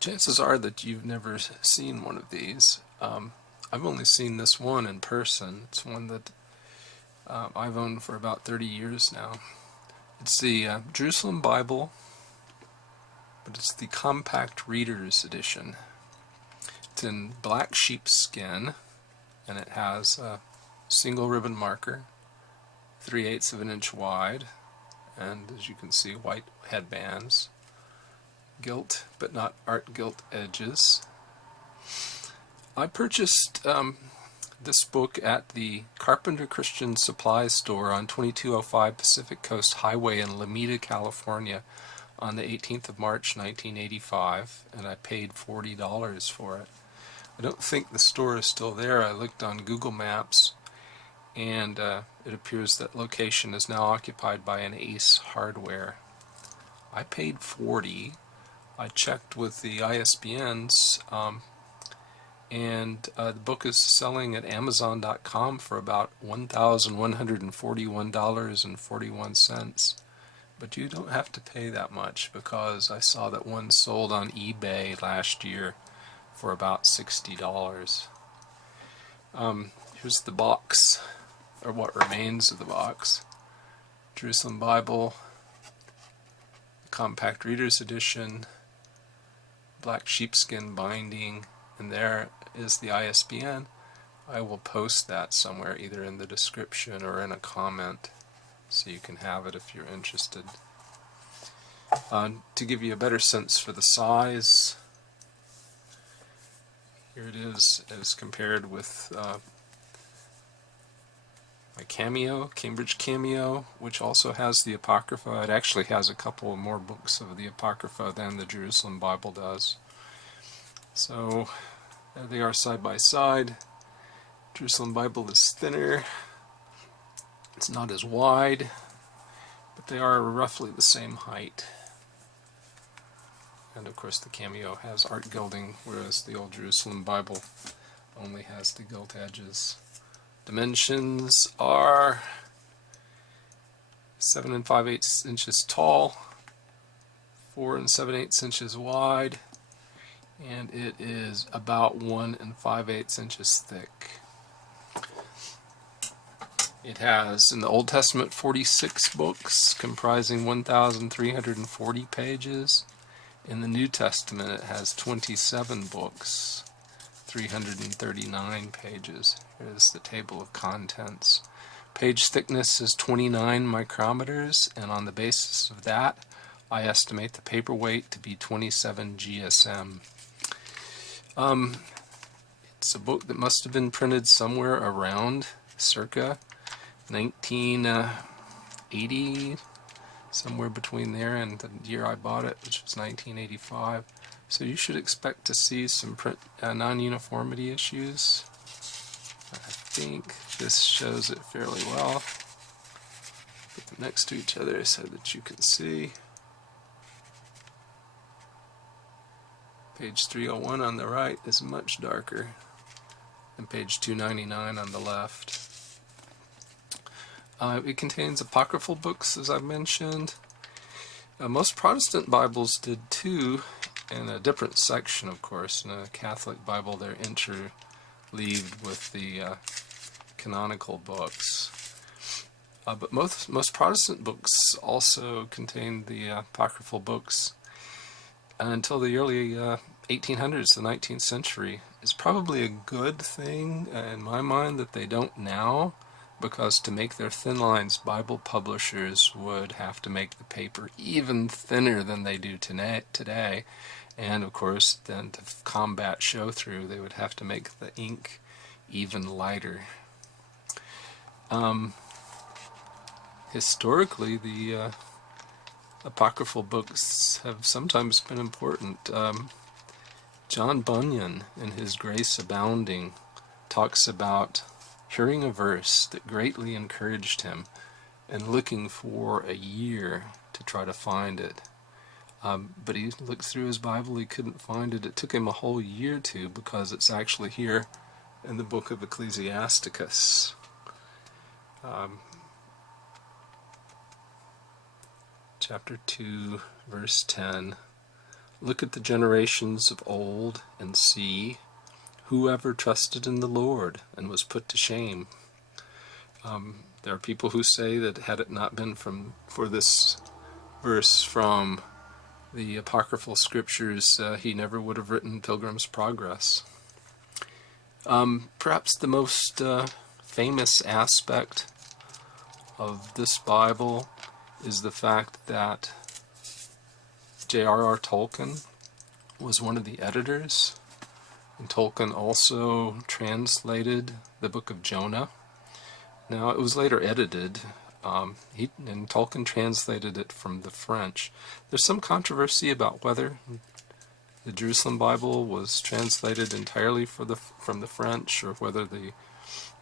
Chances are that you've never seen one of these. I've only seen this one in person. It's one that I've owned for about 30 years now. It's the Jerusalem Bible, but it's the Compact Reader's Edition. It's in black sheepskin, and it has a single ribbon marker, 3/8 of an inch wide, and as you can see, white headbands, gilt but not art gilt edges. I purchased this book at the Carpenter Christian Supply Store on 2205 Pacific Coast Highway in Lomita, California on the 18th of March 1985, and I paid $40 for it. I don't think the store is still there. I looked on Google Maps, and it appears that location is now occupied by an Ace Hardware. I paid $40. I checked with the ISBNs, and the book is selling at Amazon.com for about $1,141.41. But you don't have to pay that much, because I saw that one sold on eBay last year for about $60. Here's the box, or what remains of the box. Jerusalem Bible, Compact Reader's Edition, black sheepskin binding, and there is the ISBN. I will post that somewhere, either in the description or in a comment, so you can have it if you're interested. To give you a better sense for the size, here it is as compared with my Cameo, Cambridge Cameo, which also has the Apocrypha. It actually has a couple more books of the Apocrypha than the Jerusalem Bible does. So there they are side by side. Jerusalem Bible is thinner. It's not as wide, but they are roughly the same height. And of course the Cameo has art gilding, whereas the old Jerusalem Bible only has the gilt edges. Dimensions are 7 5/8 inches tall, 4 7/8 inches wide, and it is about 1 5/8 inches thick. It has, in the Old Testament, 46 books comprising 1,340 pages. In the New Testament, it has 27 books, 339 pages. Here's the table of contents. Page thickness is 29 micrometers, and on the basis of that, I estimate the paperweight to be 27 GSM. It's a book that must have been printed somewhere around circa 1980, somewhere between there and the year I bought it, which was 1985. So you should expect to see some print non-uniformity issues. I think this shows it fairly well. Put them next to each other so that you can see. Page 301 on the right is much darker than page 299 on the left. It contains apocryphal books, as I mentioned. Most Protestant Bibles did too, in a different section, of course. In a Catholic Bible, they're interleaved with the canonical books. But most Protestant books also contained the apocryphal books until the early 1800s, the 19th century. It's probably a good thing in my mind that they don't now, because to make their thin lines, Bible publishers would have to make the paper even thinner than they do today. And of course, then to combat show-through, they would have to make the ink even lighter. Historically, the apocryphal books have sometimes been important. John Bunyan, in his Grace Abounding, talks about hearing a verse that greatly encouraged him and looking for a year to try to find it. But he looked through his Bible, he couldn't find it. It took him a whole year to, because it's actually here in the book of Ecclesiasticus. Chapter 2, verse 10. Look at the generations of old and see whoever trusted in the Lord and was put to shame. There are people who say that had it not been for this verse from the apocryphal scriptures, he never would have written Pilgrim's Progress. Perhaps the most famous aspect of this Bible is the fact that J.R.R. Tolkien was one of the editors, and Tolkien also translated the book of Jonah. Now, it was later edited, and Tolkien translated it from the French. There's some controversy about whether the Jerusalem Bible was translated entirely from the French, or whether the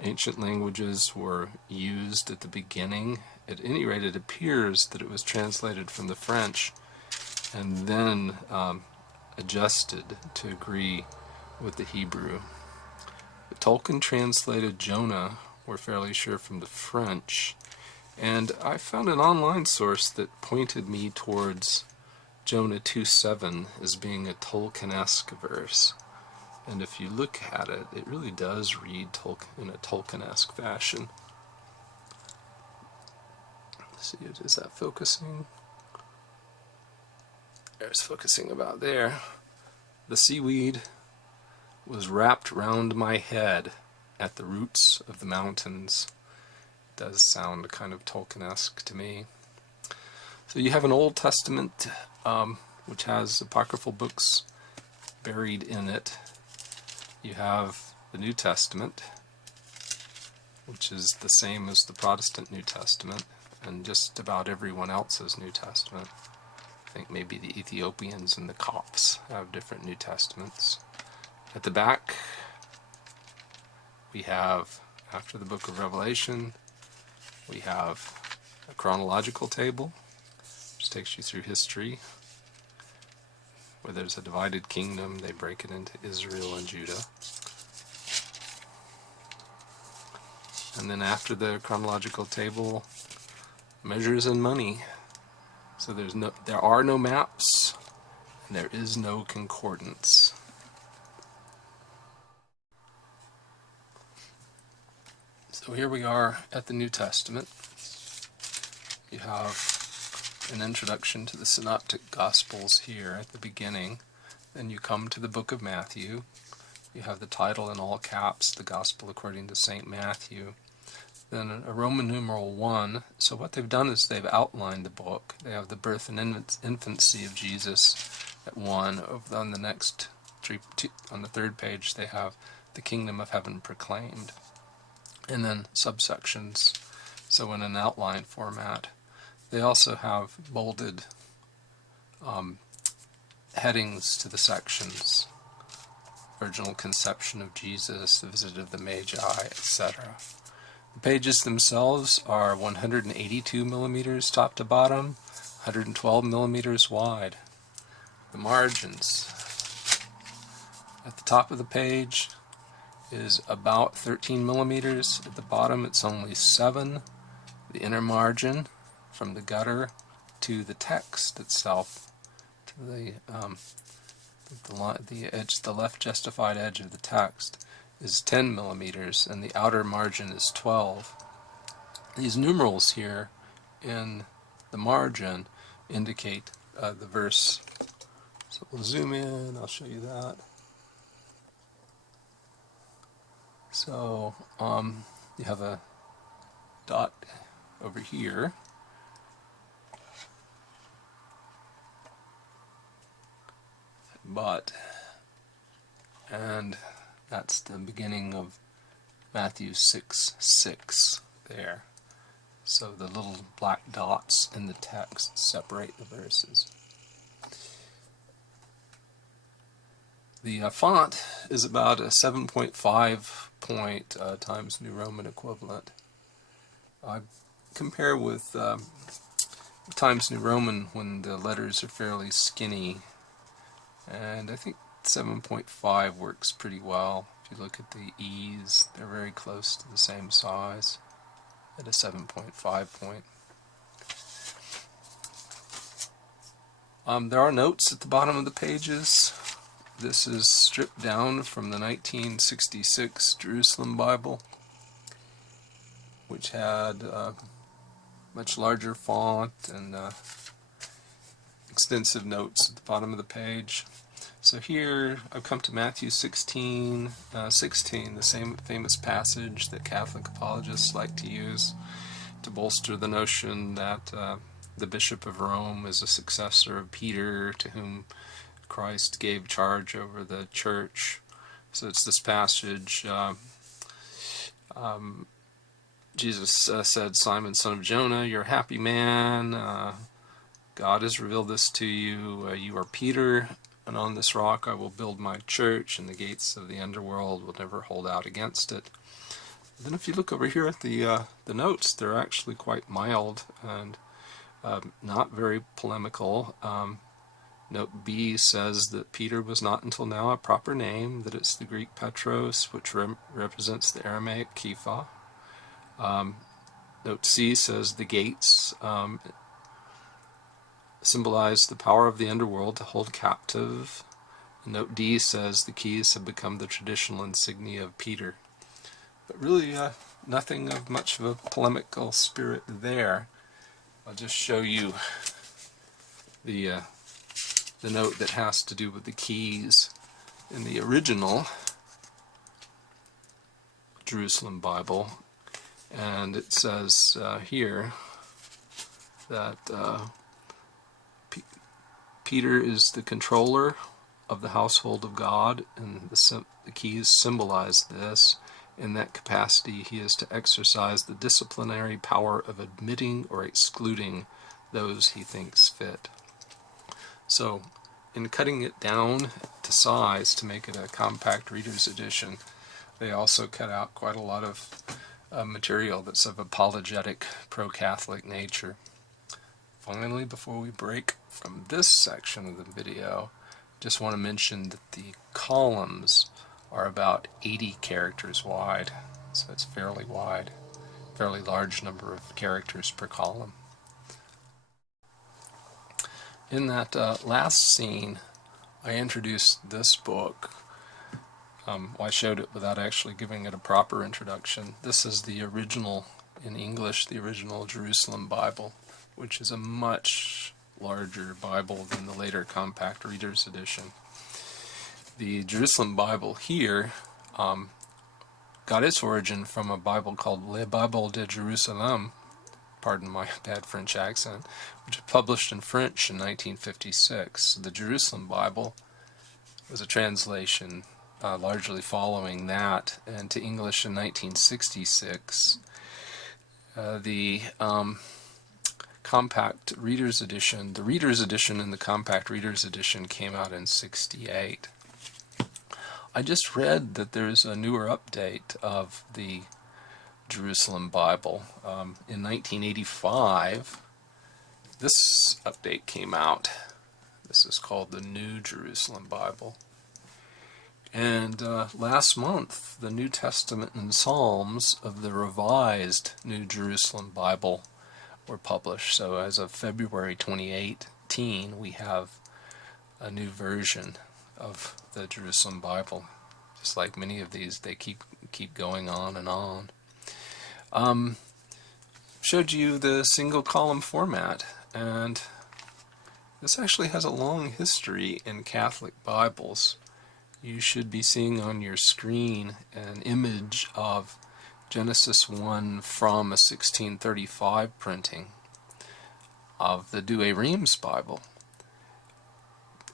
ancient languages were used at the beginning. At any rate, it appears that it was translated from the French and then adjusted to agree with the Hebrew. But Tolkien translated Jonah, we're fairly sure, from the French, and I found an online source that pointed me towards Jonah 2:7 as being a Tolkien-esque verse. And if you look at it, it really does read in a Tolkien-esque fashion. Let's see, is that focusing? It's focusing about there. The seaweed was wrapped round my head at the roots of the mountains. It does sound kind of Tolkien-esque to me. So you have an Old Testament which has apocryphal books buried in it. You have the New Testament, which is the same as the Protestant New Testament, and just about everyone else's New Testament. I think maybe the Ethiopians and the Copts have different New Testaments. At the back, we have, after the book of Revelation, we have a chronological table, which takes you through history. Where there's a divided kingdom, they break it into Israel and Judah. And then after the chronological table, measures and money. So there are no maps, and there is no concordance. So here we are at the New Testament. You have an introduction to the Synoptic Gospels here at the beginning. Then you come to the book of Matthew. You have the title in all caps, the Gospel according to St. Matthew. Then a Roman numeral 1. So what they've done is they've outlined the book. They have the birth and infancy of Jesus at 1. On the next on the third page, they have the kingdom of heaven proclaimed. And then subsections, so in an outline format. They also have bolded headings to the sections: virginal conception of Jesus, the visit of the Magi, etc. The pages themselves are 182 millimeters top to bottom, 112 millimeters wide. The margins at the top of the page is about 13 millimeters. At the bottom it's only 7. The inner margin from the gutter to the text itself, to the edge, the left justified edge of the text, is 10 millimeters, and the outer margin is 12. These numerals here in the margin indicate the verse. So we'll zoom in, I'll show you that. So you have a dot over here. And that's the beginning of Matthew 6:6 there. So the little black dots in the text separate the verses. The font is about a 7.5 point Times New Roman equivalent. I compare with Times New Roman when the letters are fairly skinny, and I think 7.5 works pretty well. If you look at the E's, they're very close to the same size at a 7.5 point. There are notes at the bottom of the pages. This is stripped down from the 1966 Jerusalem Bible, which had much larger font and extensive notes at the bottom of the page. So here I've come to Matthew 16, the same famous passage that Catholic apologists like to use to bolster the notion that the Bishop of Rome is a successor of Peter, to whom Christ gave charge over the church. So it's this passage. Jesus said, "Simon, son of Jonah, you're a happy man. God has revealed this to you. You are Peter, and on this rock I will build my church, and the gates of the underworld will never hold out against it." Then if you look over here at the notes, they're actually quite mild and not very polemical. Note B says that Peter was not until now a proper name, that it's the Greek Petros, which represents the Aramaic Kepha. Note C says the gates symbolize the power of the underworld to hold captive. And note D says the keys have become the traditional insignia of Peter. But really nothing of much of a polemical spirit there. I'll just show you the note that has to do with the keys in the original Jerusalem Bible. And it says here that Peter is the controller of the household of God, and the keys symbolize this. In that capacity, he is to exercise the disciplinary power of admitting or excluding those he thinks fit. So, in cutting it down to size to make it a compact reader's edition, they also cut out quite a lot of material that's of apologetic, pro-Catholic nature. Finally, before we break from this section of the video, just want to mention that the columns are about 80 characters wide, so it's fairly wide, fairly large number of characters per column. In that last scene, I introduced this book. I showed it without actually giving it a proper introduction. This is the original, in English, the original Jerusalem Bible, which is a much larger Bible than the later compact reader's edition. The Jerusalem Bible here got its origin from a Bible called Le Bible de Jérusalem, pardon my bad French accent, which was published in French in 1956. The Jerusalem Bible was a translation largely following that into English in 1966. The compact reader's edition, the reader's edition and the compact reader's edition came out in 1968. I just read that there's a newer update of the Jerusalem Bible. In 1985, this update came out. This is called the New Jerusalem Bible. And last month, the New Testament and Psalms of the revised New Jerusalem Bible were published. So as of February 2018, we have a new version of the Jerusalem Bible. Just like many of these, they keep going on and on. Showed you the single column format, and this actually has a long history in Catholic Bibles. You should be seeing on your screen an image of Genesis 1 from a 1635 printing of the Douay-Rheims Bible.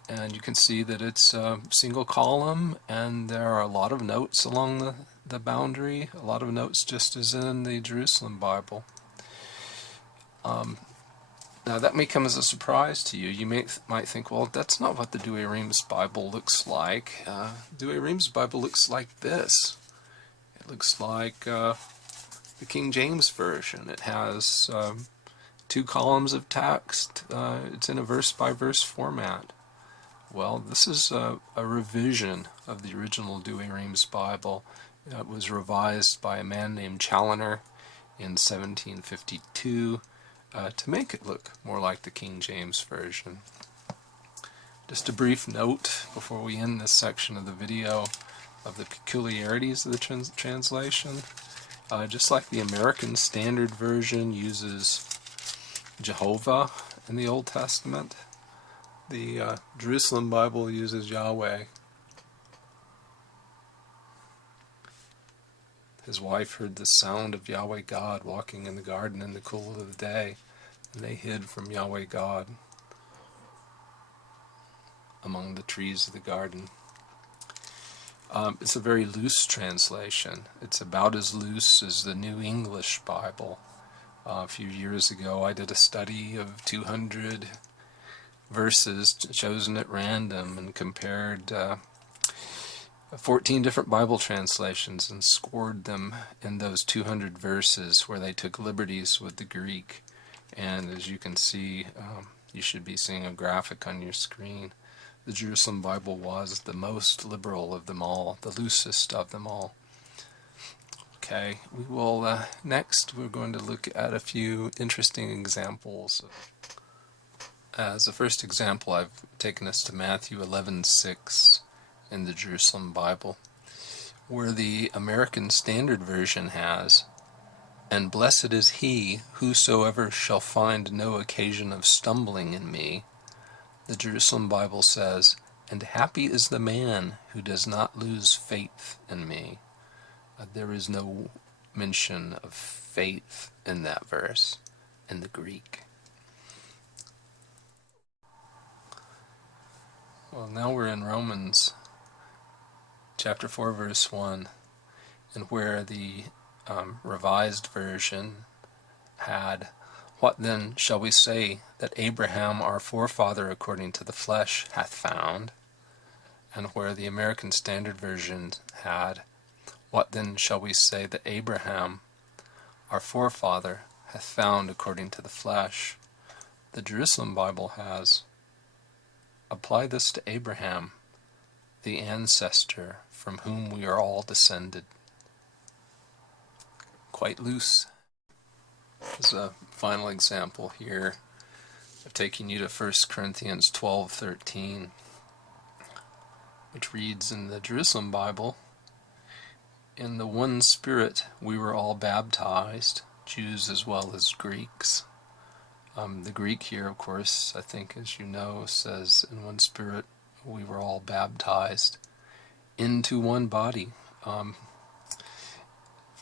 And you can see that it's a single column, and there are a lot of notes along the boundary, a lot of notes just as in the Jerusalem Bible. Now that may come as a surprise to you. You might think, well, that's not what the Douay-Rheims Bible looks like. Douay-Rheims Bible looks like this. It looks like the King James Version. It has 2 columns of text. It's in a verse-by-verse format. Well, this is a revision of the original Douay-Rheims Bible. It was revised by a man named Challoner in 1752 to make it look more like the King James Version. Just a brief note before we end this section of the video of the peculiarities of the translation. Just like the American Standard Version uses Jehovah in the Old Testament, the Jerusalem Bible uses Yahweh. His wife heard the sound of Yahweh God walking in the garden in the cool of the day, and they hid from Yahweh God among the trees of the garden. It's a very loose translation. It's about as loose as the New English Bible. A few years ago I did a study of 200 verses chosen at random and compared 14 different Bible translations and scored them in those 200 verses where they took liberties with the Greek. And as you can see, you should be seeing a graphic on your screen. The Jerusalem Bible was the most liberal of them all, the loosest of them all. Okay, we will next we're going to look at a few interesting examples. As the first example, I've taken us to Matthew 11:6 in the Jerusalem Bible, where the American Standard Version has, "And blessed is he whosoever shall find no occasion of stumbling in me." The Jerusalem Bible says, "And happy is the man who does not lose faith in me." There is no mention of faith in that verse in the Greek. Well, now we're in Romans chapter 4 verse 1, and where the Revised Version had, "What then shall we say that Abraham our forefather according to the flesh hath found?" And where the American Standard Version had, "What then shall we say that Abraham our forefather hath found according to the flesh?" The Jerusalem Bible has, "Apply this to Abraham, the ancestor from whom we are all descended." Quite loose. As a final example here, I've taken you to 1 Corinthians 12:13, which reads in the Jerusalem Bible, "In the one Spirit we were all baptized, Jews as well as Greeks." The Greek here, of course, I think as you know, says, "In one Spirit we were all baptized into one body."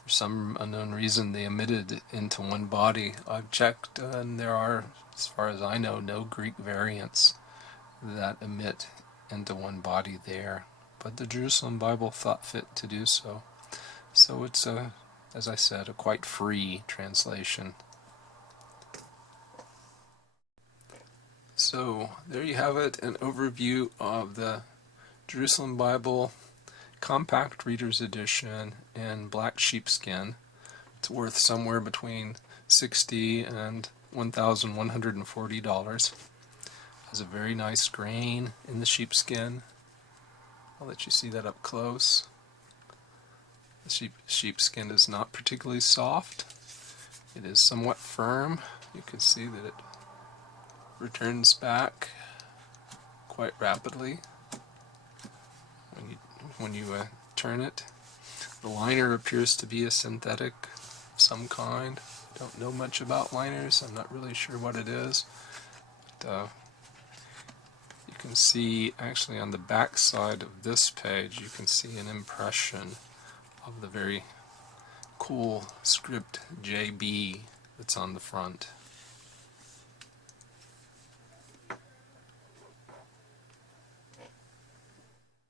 For some unknown reason they omitted "into one body." I've checked and there are, as far as I know, no Greek variants that omit "into one body" there. But the Jerusalem Bible thought fit to do so. So it's, as I said, a quite free translation. So there you have it, an overview of the Jerusalem Bible Compact Reader's Edition in black sheepskin. It's worth somewhere between $60 and $1,140. Has a very nice grain in the sheepskin. I'll let you see that up close. The sheepskin is not particularly soft. It is somewhat firm. You can see that it returns back quite rapidly when you turn it. The liner appears to be a synthetic of some kind. I don't know much about liners. I'm not really sure what it is. But, you can see actually on the back side of this page, you can see an impression of the very cool script JB that's on the front.